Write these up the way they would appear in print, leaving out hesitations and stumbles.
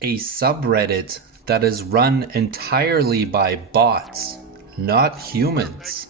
a subreddit that is run entirely by bots, not humans.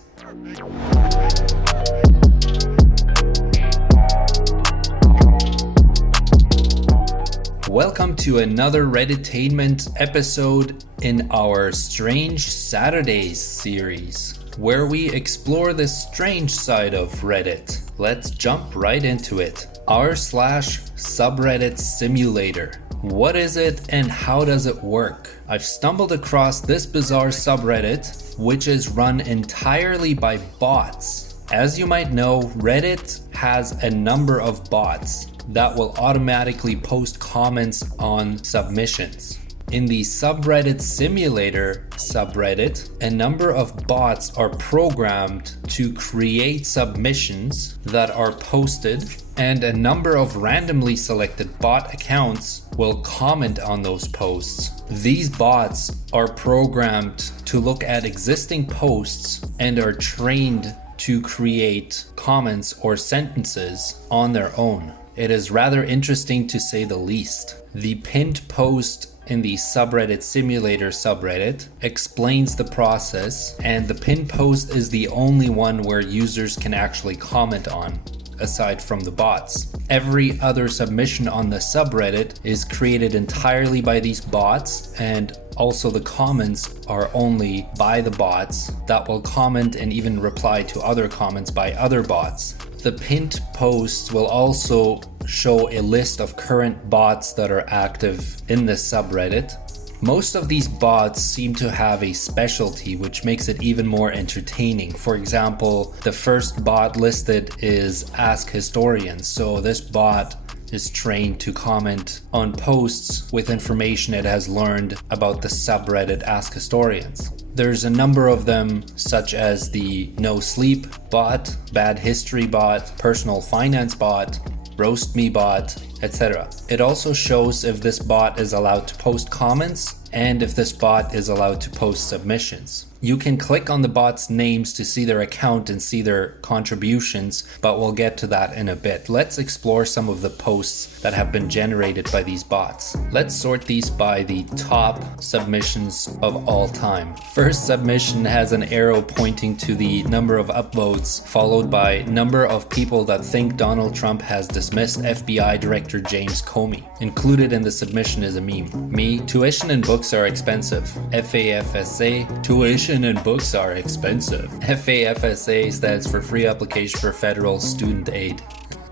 Welcome to another Redditainment episode in our Strange Saturdays series, where we explore the strange side of Reddit. Let's jump right into it. r/Subreddit Simulator. What is it and how does it work? I've stumbled across this bizarre subreddit, which is run entirely by bots. As you might know, Reddit has a number of bots that will automatically post comments on submissions. In the Subreddit Simulator subreddit, a number of bots are programmed to create submissions that are posted, and a number of randomly selected bot accounts will comment on those posts. These bots are programmed to look at existing posts and are trained to create comments or sentences on their own. It is rather interesting to say the least. The pinned post in the Subreddit Simulator subreddit explains the process, and the pinned post is the only one where users can actually comment on, aside from the bots. Every other submission on the subreddit is created entirely by these bots, and also the comments are only by the bots that will comment and even reply to other comments by other bots. The pinned posts will also show a list of current bots that are active in this subreddit. Most of these bots seem to have a specialty, which makes it even more entertaining. For example, the first bot listed is Ask Historians. So this bot is trained to comment on posts with information it has learned about the subreddit Ask Historians. There's a number of them, such as the No Sleep bot, Bad History bot, Personal Finance bot, Roast Me bot, etc. It also shows if this bot is allowed to post comments and if this bot is allowed to post submissions. You can click on the bot's names to see their account and see their contributions, but we'll get to that in a bit. Let's explore some of the posts that have been generated by these bots. Let's sort these by the top submissions of all time. First submission has an arrow pointing to the number of upvotes, followed by number of people that think Donald Trump has dismissed FBI Director James Comey. Included in the submission is a meme. Me, tuition and books are expensive. FAFSA, tuition and books are expensive. FAFSA stands for Free Application for Federal Student Aid.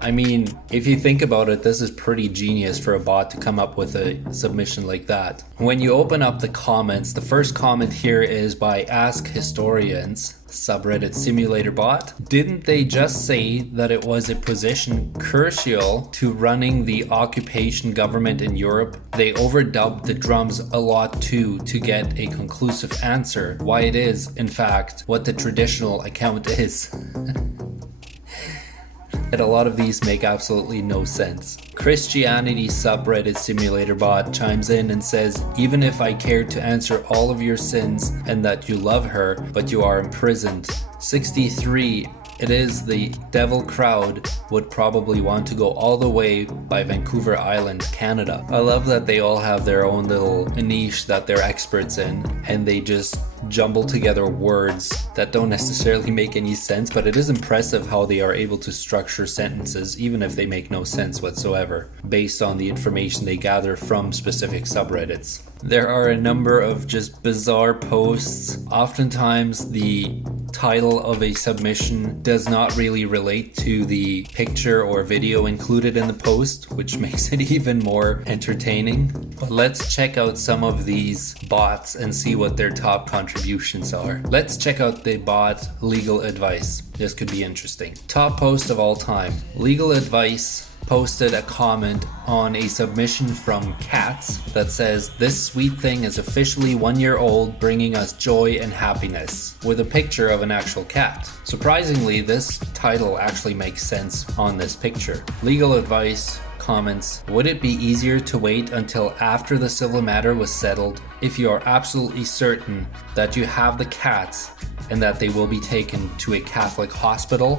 I mean, if you think about it, this is pretty genius for a bot to come up with a submission like that. When you open up the comments, the first comment here is by Ask Historians, Subreddit Simulator bot. Didn't they just say that it was a position crucial to running the occupation government in Europe? They overdubbed the drums a lot too to get a conclusive answer why it is, in fact, what the traditional account is. And a lot of these make absolutely no sense. Christianity Subreddit Simulator bot chimes in and says, even if I cared to answer all of your sins and that you love her, but you are imprisoned. 63, it is the devil crowd would probably want to go all the way by Vancouver Island, Canada. I love that they all have their own little niche that they're experts in, and they just jumble together words that don't necessarily make any sense, but it is impressive how they are able to structure sentences, even if they make no sense whatsoever, based on the information they gather from specific subreddits. There are a number of just bizarre posts. Oftentimes the title of a submission does not really relate to the picture or video included in the post, which makes it even more entertaining. But let's check out some of these bots and see what their top contributions are. Let's check out the bot Legal Advice. This could be interesting. Top post of all time. Legal Advice posted a comment on a submission from Cats that says, this sweet thing is officially 1 year old, bringing us joy and happiness, with a picture of an actual cat. Surprisingly, this title actually makes sense on this picture. Legal Advice comments, would it be easier to wait until after the civil matter was settled if you are absolutely certain that you have the cats and that they will be taken to a Catholic hospital?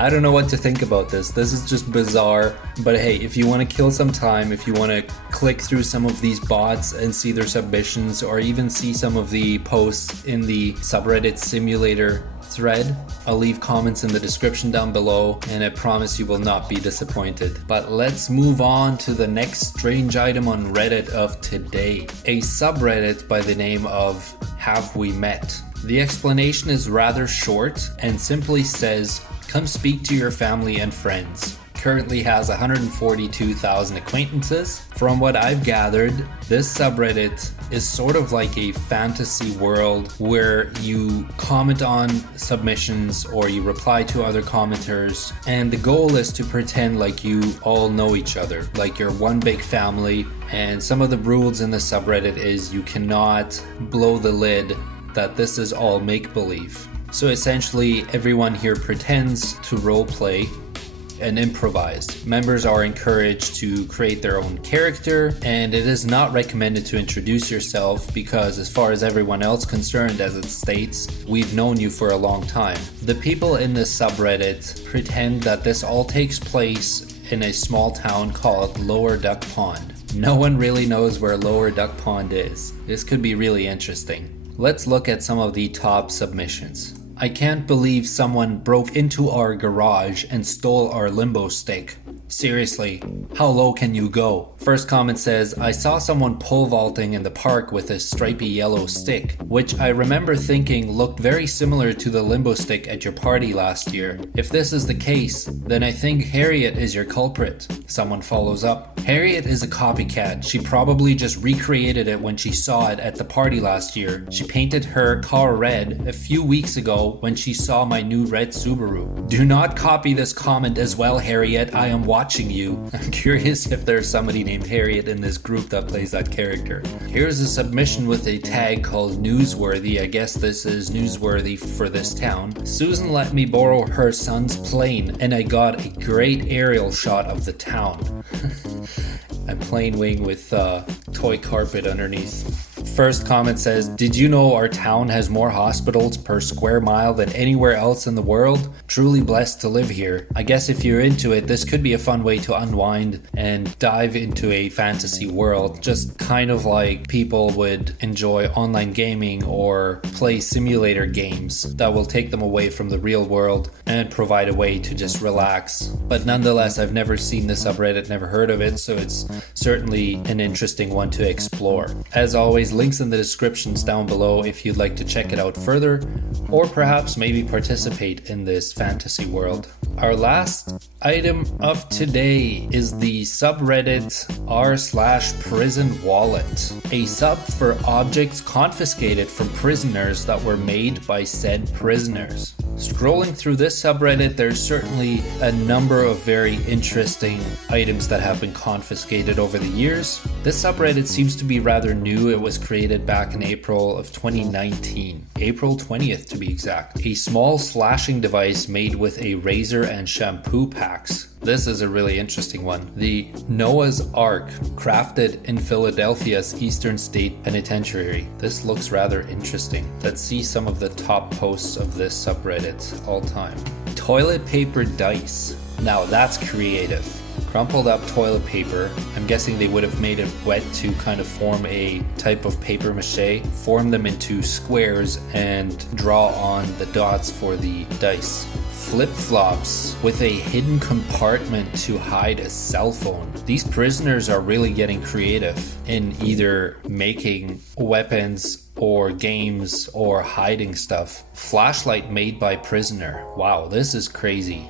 I don't know what to think about this. This is just bizarre. But hey, if you want to kill some time, if you want to click through some of these bots and see their submissions, or even see some of the posts in the Subreddit Simulator thread, I'll leave comments in the description down below, and I promise you will not be disappointed. But let's move on to the next strange item on Reddit of today. A subreddit by the name of Have We Met? The explanation is rather short and simply says, come speak to your family and friends. Currently has 142,000 acquaintances. From what I've gathered, this subreddit is sort of like a fantasy world where you comment on submissions or you reply to other commenters, and the goal is to pretend like you all know each other, like you're one big family. And some of the rules in the subreddit is you cannot blow the lid that this is all make-believe. So essentially everyone here pretends to roleplay and improvise. Members are encouraged to create their own character, and it is not recommended to introduce yourself because, as far as everyone else concerned, as it states, we've known you for a long time. The people in this subreddit pretend that this all takes place in a small town called Lower Duck Pond. No one really knows where Lower Duck Pond is. This could be really interesting. Let's look at some of the top submissions. I can't believe someone broke into our garage and stole our limbo stick. Seriously, how low can you go? First comment says, I saw someone pole vaulting in the park with a stripy yellow stick, which I remember thinking looked very similar to the limbo stick at your party last year. If this is the case, then I think Harriet is your culprit. Someone follows up, Harriet is a copycat. She probably just recreated it when she saw it at the party last year. She painted her car red a few weeks ago when she saw my new red Subaru. Do not copy this comment as well, Harriet. I am watching you. I'm curious if there's somebody named Harriet in this group that plays that character. Here's a submission with a tag called newsworthy. I guess this is newsworthy for this town. Susan let me borrow her son's plane and I got a great aerial shot of the town. A plane wing with toy carpet underneath. First comment says, did you know our town has more hospitals per square mile than anywhere else in the world? Truly blessed to live here. I guess if you're into it, this could be a fun way to unwind and dive into a fantasy world, just kind of like people would enjoy online gaming or play simulator games that will take them away from the real world and provide a way to just relax. But nonetheless, I've never seen the subreddit, never heard of it, so it's certainly an interesting one to explore. As always, links in the descriptions down below if you'd like to check it out further, or perhaps maybe participate in this fantasy world. Our last item of today is the subreddit r/Prisonwallet, a sub for objects confiscated from prisoners that were made by said prisoners. Scrolling through this subreddit, there's certainly a number of very interesting items that have been confiscated over the years. This subreddit seems to be rather new. It was created back in April of 2019, April 20th to be exact. A small slashing device made with a razor and shampoo packs. This is a really interesting one. The Noah's Ark, crafted in Philadelphia's Eastern State Penitentiary. This looks rather interesting. Let's see some of the top posts of this subreddit all time. Toilet paper dice. Now that's creative. Crumpled up toilet paper. I'm guessing they would have made it wet to kind of form a type of paper mache, form them into squares and draw on the dots for the dice. Flip-flops with a hidden compartment to hide a cell phone. These prisoners are really getting creative in either making weapons or games or hiding stuff. Flashlight made by prisoner. Wow, this is crazy.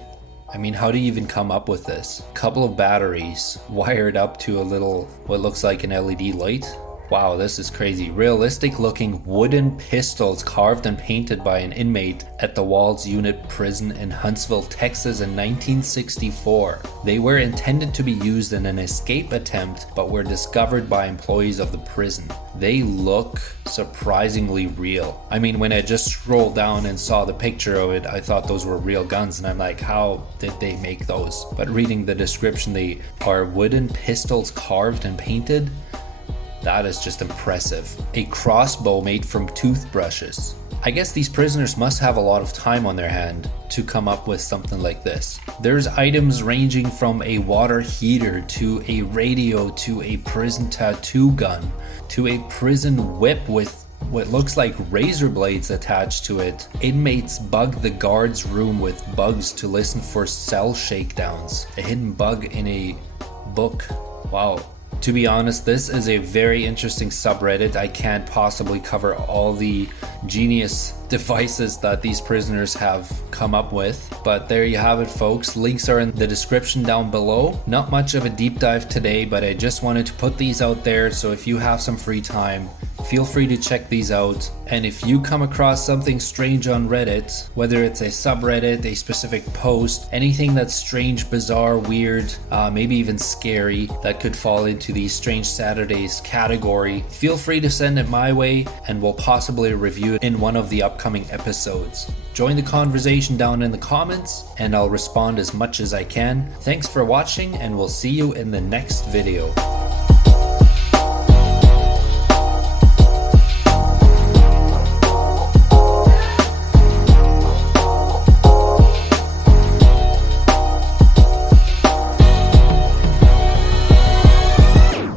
I mean, how do you even come up with this? Couple of batteries wired up to a little, what looks like an LED light. Wow, this is crazy. Realistic looking wooden pistols carved and painted by an inmate at the Walls Unit prison in Huntsville, Texas in 1964. They were intended to be used in an escape attempt, but were discovered by employees of the prison. They look surprisingly real. I mean, when I just scrolled down and saw the picture of it, I thought those were real guns, and I'm like, how did they make those? But reading the description, they are wooden pistols carved and painted. That is just impressive. A crossbow made from toothbrushes. I guess these prisoners must have a lot of time on their hand to come up with something like this. There's items ranging from a water heater to a radio to a prison tattoo gun to a prison whip with what looks like razor blades attached to it. Inmates bug the guard's room with bugs to listen for cell shakedowns. A hidden bug in a book. Wow. To be honest, this is a very interesting subreddit. I can't possibly cover all the genius devices that these prisoners have come up with, but there you have it, folks. Links are in the description down below. Not much of a deep dive today, but I just wanted to put these out there, so if you have some free time, feel free to check these out. And if you come across something strange on Reddit, whether it's a subreddit, a specific post, anything that's strange, bizarre, weird, maybe even scary, that could fall into the Strange Saturdays category, feel free to send it my way and we'll possibly review it in one of the upcoming episodes. Join the conversation down in the comments and I'll respond as much as I can. Thanks for watching and we'll see you in the next video.